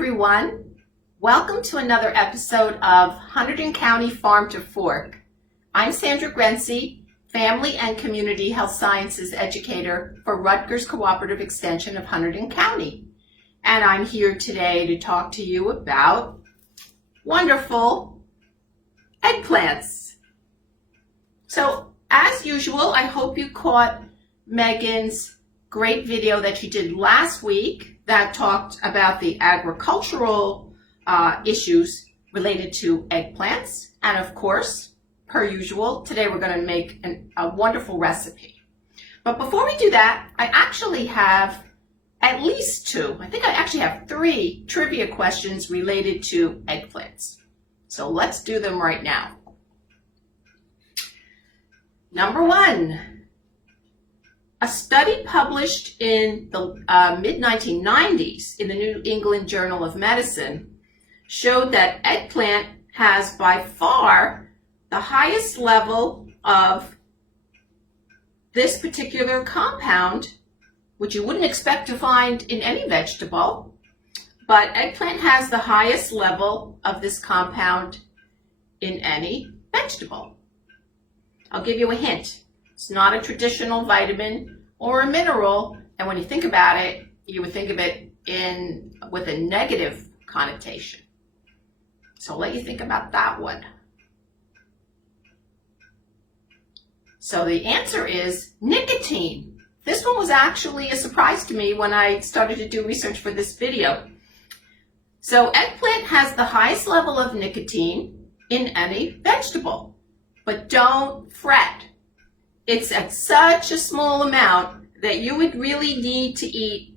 everyone. Welcome to another episode of Hunterdon County Farm to Fork. I'm Sandra, Family and Community Health Sciences Educator for Rutgers Cooperative Extension of Hunterdon County. And I'm here today to talk to you about wonderful eggplants. So, as usual, I hope you caught Megan's great video that she did last week that talked about the agricultural issues related to eggplants. And of course, per usual, today we're going to make a wonderful recipe. But before we do that, I actually have at least two, I think I actually have three trivia questions related to eggplants. So let's do them right now. Number one. A study published in the mid-1990s in the New England Journal of Medicine showed that eggplant has by far the highest level of this particular compound, which you wouldn't expect to find in any vegetable, but eggplant has the highest level of this compound in any vegetable. I'll give you a hint. It's not a traditional vitamin or a mineral, and when you think about it, you would think of it with a negative connotation. So I'll let you think about that one. So the answer is nicotine. This one was actually a surprise to me when I started to do research for this video. So eggplant has the highest level of nicotine in any vegetable, but don't fret. It's at such a small amount that you would really need to eat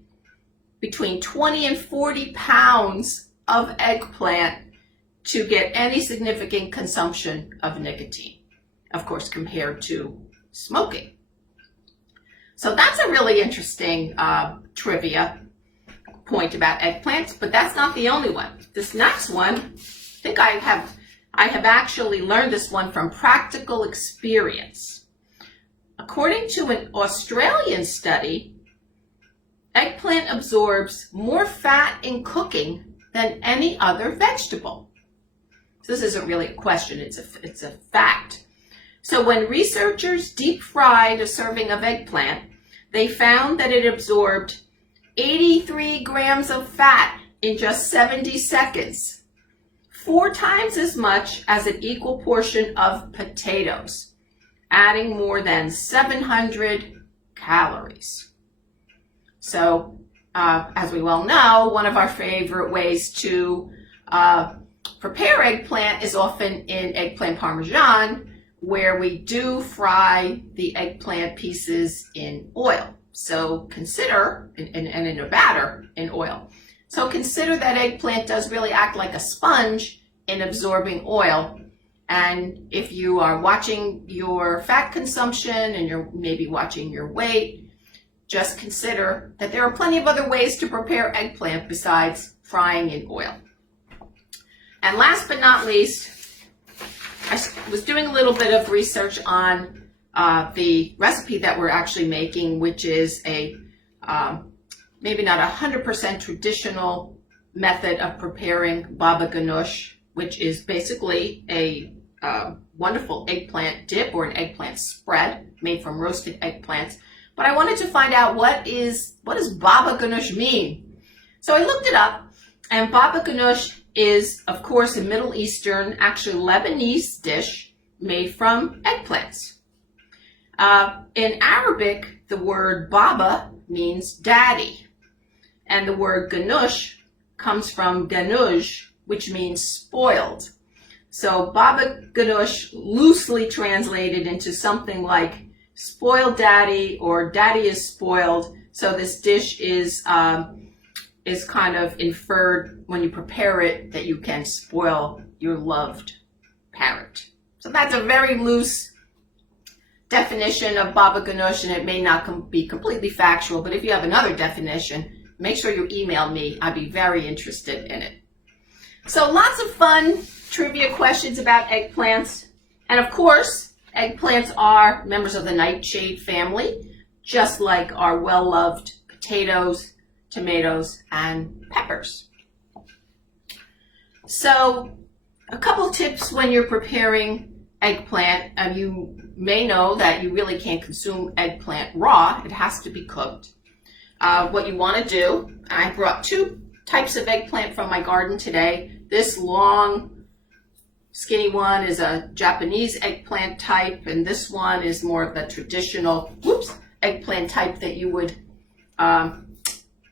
between 20 and 40 pounds of eggplant to get any significant consumption of nicotine, of course, compared to smoking. So that's a really interesting trivia point about eggplants, but that's not the only one. This next one, I think I have actually learned this one from practical experience. According to an Australian study, eggplant absorbs more fat in cooking than any other vegetable. So this isn't really a question, it's a fact. So when researchers deep fried a serving of eggplant, they found that it absorbed 83 grams of fat in just 70 seconds, 4 times as much as an equal portion of potatoes, adding more than 700 calories. So, as we well know, one of our favorite ways to prepare eggplant is often in eggplant parmesan, where we do fry the eggplant pieces in oil. So consider, and in a batter in oil. So consider that eggplant does really act like a sponge in absorbing oil. And if you are watching your fat consumption and you're maybe watching your weight, just consider that there are plenty of other ways to prepare eggplant besides frying in oil. And last but not least, I was doing a little bit of research on the recipe that we're actually making, which is a maybe not 100% traditional method of preparing baba ganoush, which is basically a wonderful eggplant dip or an eggplant spread made from roasted eggplants. But I wanted to find out what does baba ganoush mean? So I looked it up, and baba ganoush is, of course, a Middle Eastern, actually Lebanese dish made from eggplants. In Arabic, the word baba means daddy, and the word ganoush comes from ganoush, which means spoiled. So baba ganoush loosely translated into something like spoiled daddy or daddy is spoiled. So this dish is kind of inferred when you prepare it that you can spoil your loved parent. So that's a very loose definition of baba ganoush, and it may not be completely factual, but if you have another definition, make sure you email me. I'd be very interested in it. So lots of fun trivia questions about eggplants. And of course, eggplants are members of the nightshade family, just like our well-loved potatoes, tomatoes, and peppers. So a couple tips when you're preparing eggplant. You may know that you really can't consume eggplant raw. It has to be cooked. What you want to do, I brought two types of eggplant from my garden today. This long skinny one is a Japanese eggplant type, and this one is more of the traditional eggplant type that you would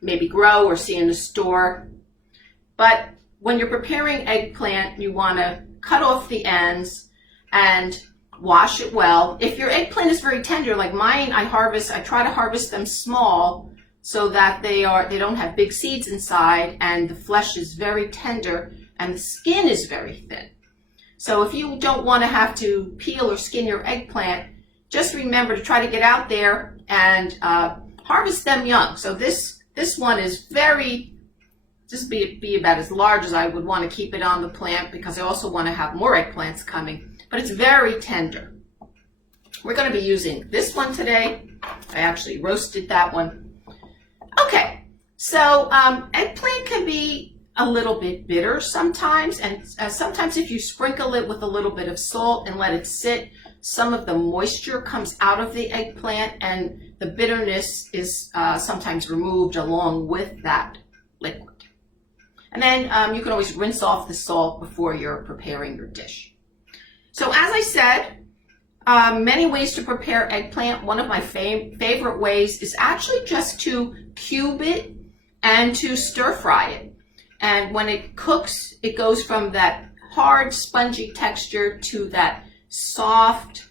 maybe grow or see in the store. But when you're preparing eggplant, you want to cut off the ends and wash it well. If your eggplant is very tender, like mine, I try to harvest them small so that they don't have big seeds inside, and the flesh is very tender and the skin is very thin. So if you don't want to have to peel or skin your eggplant, just remember to try to get out there and harvest them young. So this one is just be about as large as I would want to keep it on the plant, because I also want to have more eggplants coming, but it's very tender. We're going to be using this one today. I actually roasted that one. Okay, so eggplant can be a little bit bitter sometimes, and sometimes if you sprinkle it with a little bit of salt and let it sit, some of the moisture comes out of the eggplant and the bitterness is sometimes removed along with that liquid. And then you can always rinse off the salt before you're preparing your dish. So as I said, many ways to prepare eggplant. One of my favorite ways is actually just to cube it and to stir fry it. And when it cooks, it goes from that hard, spongy texture to that soft,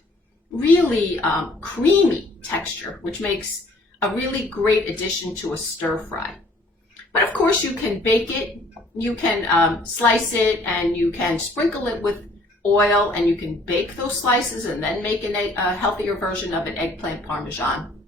really creamy texture, which makes a really great addition to a stir fry. But of course, you can bake it, you can slice it, and you can sprinkle it with oil, and you can bake those slices and then make a healthier version of an eggplant parmesan.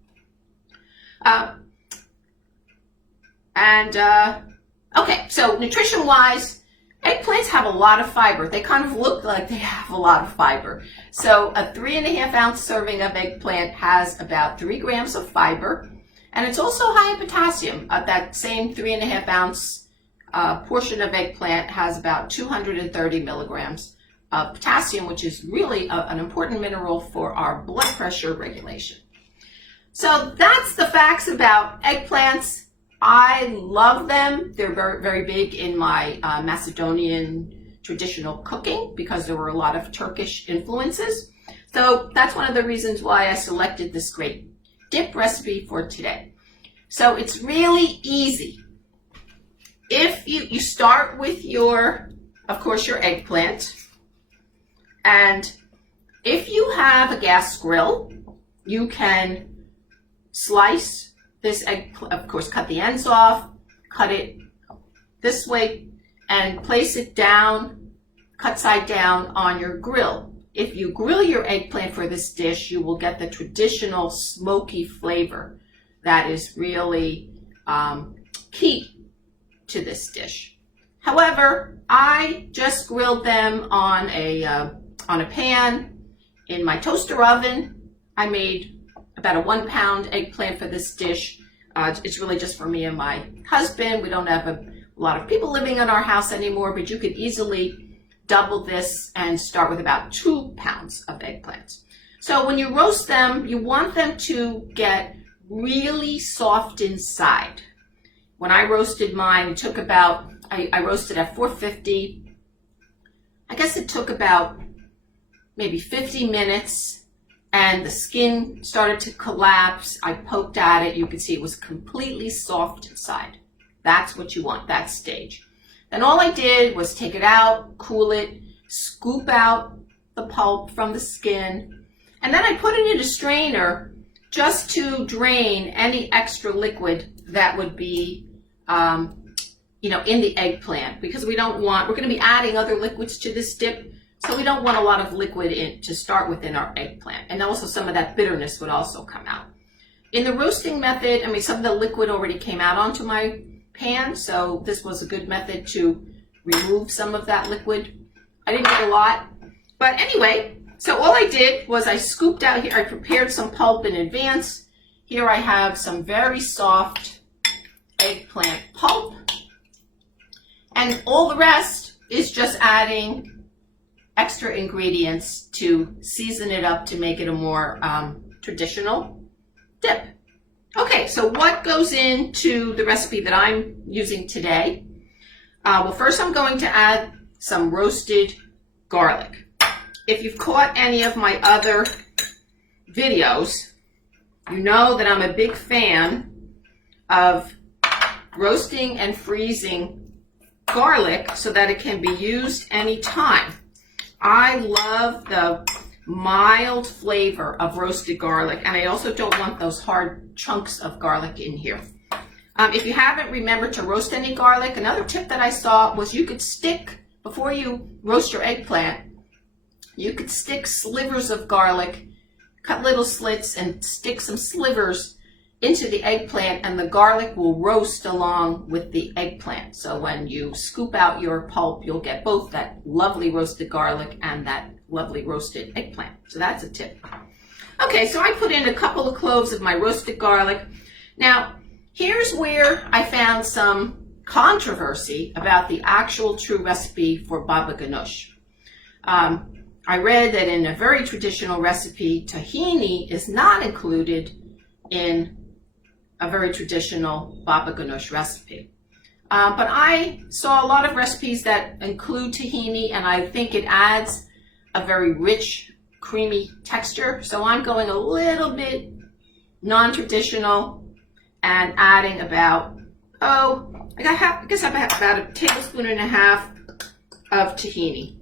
Okay, so nutrition-wise, eggplants have a lot of fiber. They kind of look like they have a lot of fiber. So a 3.5-ounce serving of eggplant has about 3 grams of fiber, and it's also high in potassium. That same 3.5-ounce portion of eggplant has about 230 milligrams of potassium, which is really an important mineral for our blood pressure regulation. So that's the facts about eggplants. I love them. They're very, very big in my Macedonian traditional cooking because there were a lot of Turkish influences. So that's one of the reasons why I selected this great dip recipe for today. So it's really easy. If you start with of course, your eggplant. And if you have a gas grill, you can slice this egg, of course, cut the ends off, cut it this way, and place it down, cut side down on your grill. If you grill your eggplant for this dish, you will get the traditional smoky flavor that is really key to this dish. However, I just grilled them on a pan in my toaster oven. I made about a 1-pound eggplant for this dish. It's really just for me and my husband. We don't have a lot of people living in our house anymore, but you could easily double this and start with about 2 pounds of eggplants. So when you roast them, you want them to get really soft inside. When I roasted mine, it took about, I roasted at 450. I guess it took about maybe 50 minutes. And the skin started to collapse. I poked at it. You could see it was completely soft inside. That's what you want, that stage. Then all I did was take it out, cool it, scoop out the pulp from the skin, and then I put it in a strainer just to drain any extra liquid that would be in the eggplant, because we're going to be adding other liquids to this dip. So we don't want a lot of liquid to start with in our eggplant. And also some of that bitterness would also come out. In the roasting method, some of the liquid already came out onto my pan, so this was a good method to remove some of that liquid. I didn't get a lot. But anyway, so all I did was I scooped out here, I prepared some pulp in advance. Here I have some very soft eggplant pulp. And all the rest is just adding extra ingredients to season it up to make it a more traditional dip. Okay, so what goes into the recipe that I'm using today? Well, first I'm going to add some roasted garlic. If you've caught any of my other videos, you know that I'm a big fan of roasting and freezing garlic so that it can be used anytime. I love the mild flavor of roasted garlic, and I also don't want those hard chunks of garlic in here. If you haven't remembered to roast any garlic, another tip that I saw was you could stick, before you roast your eggplant, you could stick slivers of garlic, cut little slits and stick some slivers into the eggplant, and the garlic will roast along with the eggplant. So when you scoop out your pulp, you'll get both that lovely roasted garlic and that lovely roasted eggplant. So that's a tip. Okay, so I put in a couple of cloves of my roasted garlic. Now, here's where I found some controversy about the actual true recipe for baba ganoush. I read that in a very traditional recipe, tahini is not included in a very traditional baba ganoush recipe. But I saw a lot of recipes that include tahini, and I think it adds a very rich, creamy texture. So I'm going a little bit non-traditional and adding about, I guess about a tablespoon and a half of tahini.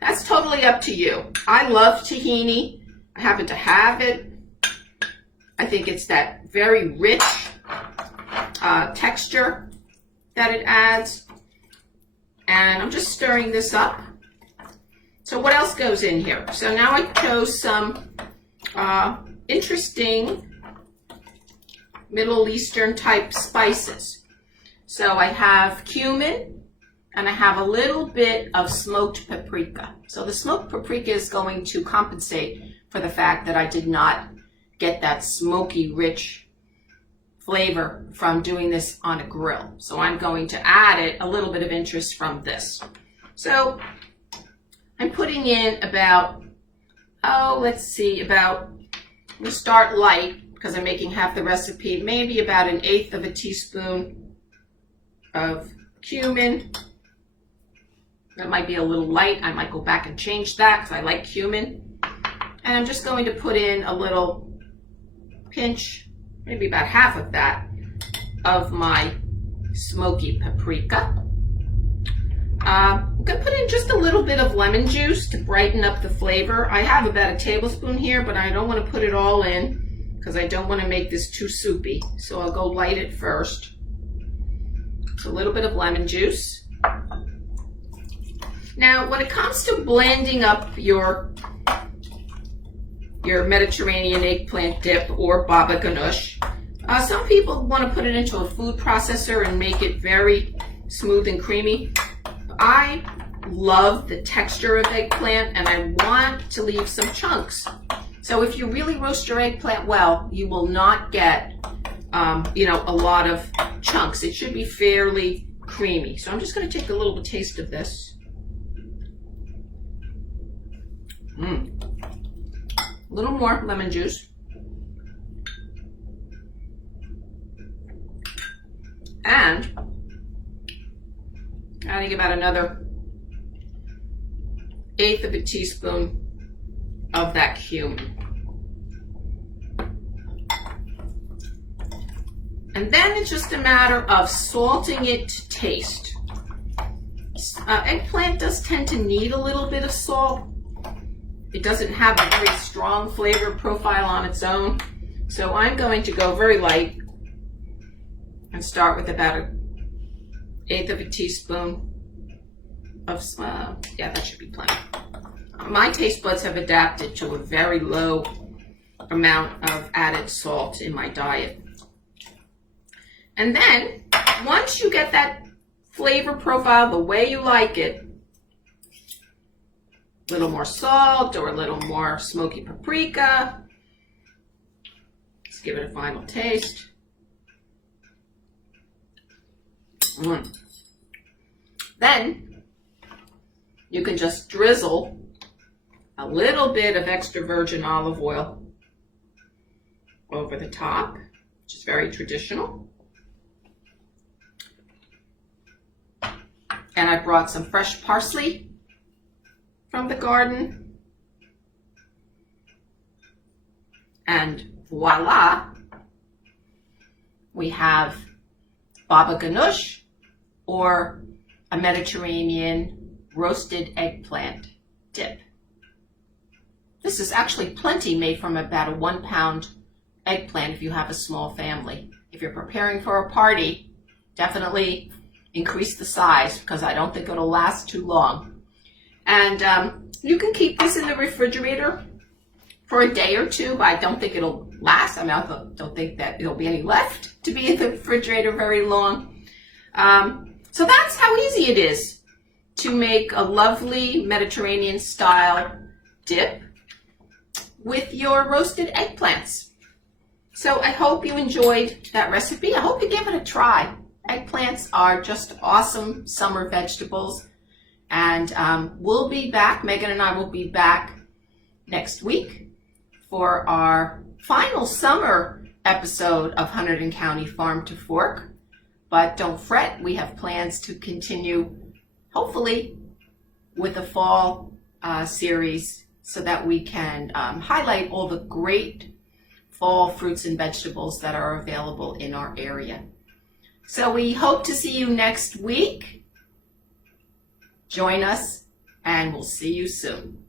That's totally up to you. I love tahini. I happen to have it. I think it's that very rich texture that it adds. And I'm just stirring this up. So what else goes in here? So now I chose some interesting Middle Eastern type spices. So I have cumin and I have a little bit of smoked paprika. So the smoked paprika is going to compensate for the fact that I did not get that smoky, rich flavor from doing this on a grill. So I'm going to add it a little bit of interest from this. So I'm putting in about, we'll start light because I'm making half the recipe, maybe about 1/8 of a teaspoon of cumin. That might be a little light. I might go back and change that because I like cumin. And I'm just going to put in a little pinch, maybe about half of that, of my smoky paprika. I'm going to put in just a little bit of lemon juice to brighten up the flavor. I have about a tablespoon here, but I don't want to put it all in because I don't want to make this too soupy. So I'll go light it first. So a little bit of lemon juice. Now, when it comes to blending up your Mediterranean eggplant dip or baba ganoush, some people want to put it into a food processor and make it very smooth and creamy. I love the texture of eggplant and I want to leave some chunks. So if you really roast your eggplant well, you will not get a lot of chunks. It should be fairly creamy. So I'm just going to take a little taste of this. A little more lemon juice. And adding about another 1/8 of a teaspoon of that cumin. And then it's just a matter of salting it to taste. Eggplant does tend to need a little bit of salt. It doesn't have a very strong flavor profile on its own. So I'm going to go very light and start with about 1/8 of a teaspoon of, that should be plenty. My taste buds have adapted to a very low amount of added salt in my diet. And then, once you get that flavor profile the way you like it, a little more salt or a little more smoky paprika. Let's give it a final taste. Then you can just drizzle a little bit of extra virgin olive oil over the top, which is very traditional. And I brought some fresh parsley from the garden. And voila, we have baba ganoush, or a Mediterranean roasted eggplant dip. This is actually plenty, made from about a 1 pound eggplant if you have a small family. If you're preparing for a party, definitely increase the size, because I don't think it'll last too long. And you can keep this in the refrigerator for a day or two, but I don't think it'll last. I mean, I don't think that there'll be any left to be in the refrigerator very long. So that's how easy it is to make a lovely Mediterranean style dip with your roasted eggplants. So I hope you enjoyed that recipe. I hope you give it a try. Eggplants are just awesome summer vegetables. And we'll be back, Megan and I will be back next week for our final summer episode of Hunterdon County Farm to Fork. But don't fret, we have plans to continue, hopefully, with the fall series, so that we can highlight all the great fall fruits and vegetables that are available in our area. So we hope to see you next week. Join us, and we'll see you soon.